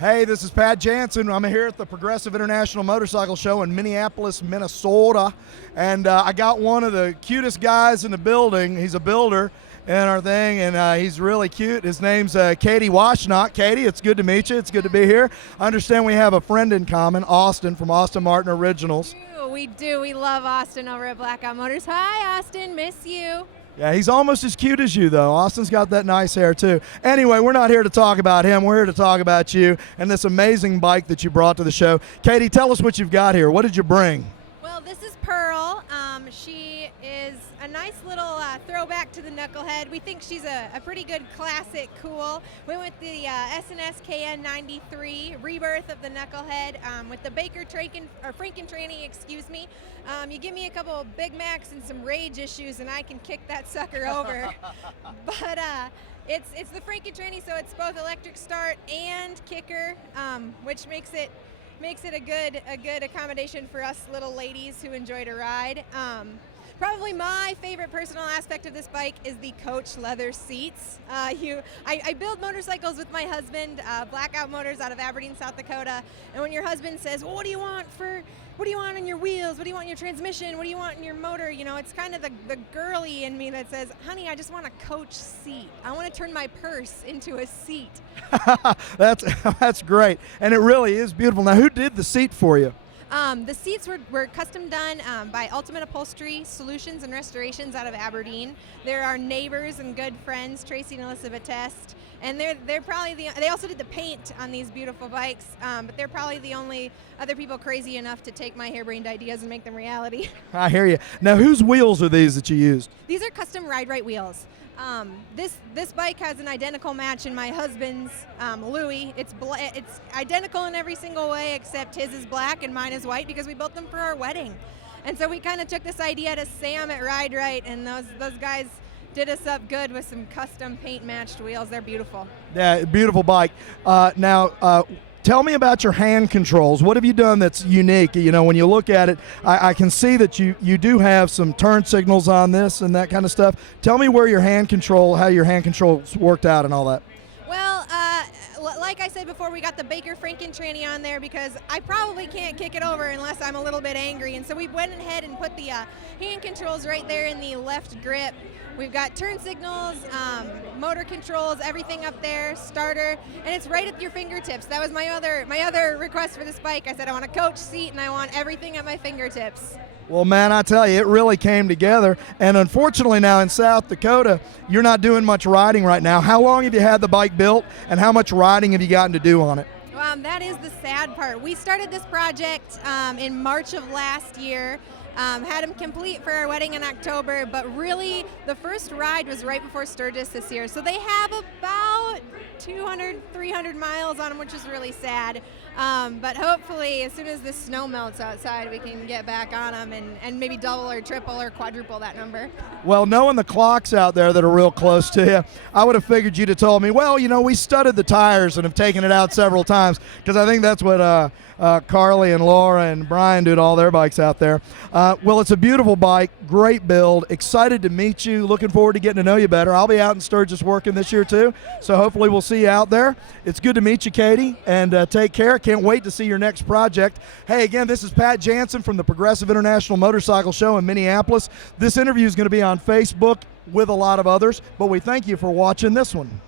Hey, this is Pat Jansen. I'm here at the Progressive International Motorcycle Show in Minneapolis, Minnesota. And I got one of the cutest guys in the building. He's a builder in our thing, and he's really cute. His name's Katie Washnok. Katie, it's good to meet you. It's good to be here. I understand we have a friend in common, Austin from Austin Martin Originals. We do. We love Austin over at Blackout Motors. Hi, Austin. Miss you. Yeah, he's almost as cute as you, though. Austin's got that nice hair, too. Anyway, we're not here to talk about him. We're here to talk about you and this amazing bike that you brought to the show. Katie, tell us what you've got here. What did you bring? Well, this is Pearl. She is a nice little throwback to the Knucklehead. We think she's a pretty good classic cool. We went the S&S KN93 rebirth of the Knucklehead with the Baker Franken-Tranny, excuse me. You give me a couple of Big Macs and some rage issues and I can kick that sucker over. But it's the Franken-Tranny, so it's both electric start and kicker, which makes it a good accommodation for us little ladies who enjoy to ride. Probably my favorite personal aspect of this bike is the Coach leather seats. I build motorcycles with my husband, Blackout Motors out of Aberdeen, South Dakota. And when your husband says, well, what do you want in your wheels? What do you want in your transmission? What do you want in your motor? You know, it's kind of the girly in me that says, honey, I just want a Coach seat. I want to turn my purse into a seat. That's great. And it really is beautiful. Now, who did the seat for you? The seats were custom done by Ultimate Upholstery Solutions and Restorations out of Aberdeen. They're our neighbors and good friends, Tracy and Elizabeth Test, and they're probably they also did the paint on these beautiful bikes, but they're probably the only other people crazy enough to take my harebrained ideas and make them reality. I hear you. Now, whose wheels are these that you used? These are custom Ridewright wheels. This bike has an identical match in my husband's, Louis. It's identical in every single way except his is black and mine is white because we built them for our wedding. And so we kind of took this idea to Sam at Ridewright, and those guys did us up good with some custom paint matched wheels. They're beautiful. Yeah, beautiful bike. Now, tell me about your hand controls. What have you done that's unique? You know, when you look at it, I can see that you do have some turn signals on this and that kind of stuff. Tell me how your hand controls worked out and all that. Well, like I said before, we got the Baker Franken-Tranny on there because I probably can't kick it over unless I'm a little bit angry. And so we went ahead and put the hand controls right there in the left grip. We've got turn signals, motor controls, everything up there, starter, and it's right at your fingertips. That was my other request for this bike. I said I want a Coach seat and I want everything at my fingertips. Well, man, I tell you, it really came together. And unfortunately now in South Dakota, you're not doing much riding right now. How long have you had the bike built, and how much riding have you gotten to do on it? That is the sad part. We started this project in March of last year. Had them complete for our wedding in October, but really the first ride was right before Sturgis this year. So they have about 200, 300 miles on them, which is really sad. But hopefully as soon as this snow melts outside, we can get back on them and maybe double or triple or quadruple that number. Well, knowing the clocks out there that are real close to you, I would have figured you'd have told me, well, you know, we studded the tires and have taken it out several times, because I think that's what Carly and Laura and Brian do to all their bikes out there. Well, it's a beautiful bike, great build, excited to meet you, looking forward to getting to know you better. I'll be out in Sturgis working this year too, so hopefully we'll see you out there. It's good to meet you, Katie, and take care. Can't wait to see your next project. Hey, again, this is Pat Jansen from the Progressive International Motorcycle Show in Minneapolis. This interview is going to be on Facebook with a lot of others, but we thank you for watching this one.